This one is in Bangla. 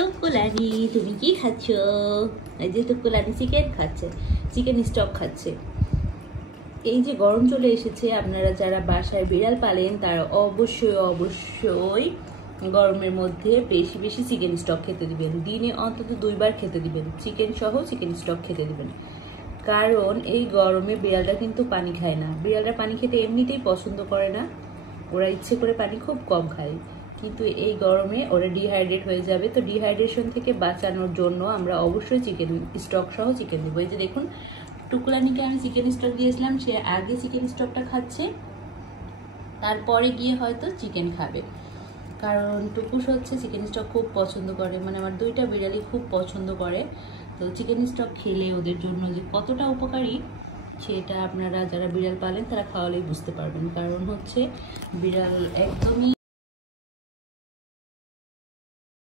টুকুলানি তুমি কি খাচ্ছ? এই যে টুকুলানি চিকেন খাচ্ছে, চিকেন স্টক খাচ্ছে। এই যে গরম চলে এসেছে, আপনারা যারা বাসায় বিড়াল পালেন তারা অবশ্যই গরমের মধ্যে বেশি বেশি চিকেন স্টক খেতে দিবেন। দিনে অন্তত 2 বার খেতে দিবেন, চিকেন সহ চিকেন স্টক খেতে দিবেন। কারণ এই গরমে বিড়ালটা কিন্তু পানি খায় না। বিড়ালরা পানি খেতে এমনিতেই পছন্দ করে না, ওরা ইচ্ছে করে পানি খুব কম খায়। কিন্তু এই গরমে ওরা ডিহাইড্রেট হয়ে যাবে। তো ডিহাইড্রেশন থেকে বাঁচানোর জন্য আমরা অবশ্যই চিকেন স্টক সহ চিকেন দেবো। এই যে দেখুন, টুকুলানিকে আমি চিকেন স্টক দিয়েছিলাম, সে আগে চিকেন স্টকটা খাচ্ছে, তারপরে গিয়ে হয়তো চিকেন খাবে। কারণ টুকুস হচ্ছে চিকেন স্টক খুব পছন্দ করে, মানে আমার 2টা বিড়ালই খুব পছন্দ করে। তো চিকেন স্টক খেলে ওদের জন্য যে কতটা উপকারী সেটা আপনারা যারা বিড়াল পালেন তারা খাওয়ালেই বুঝতে পারবেন। কারণ হচ্ছে বিড়াল একদমই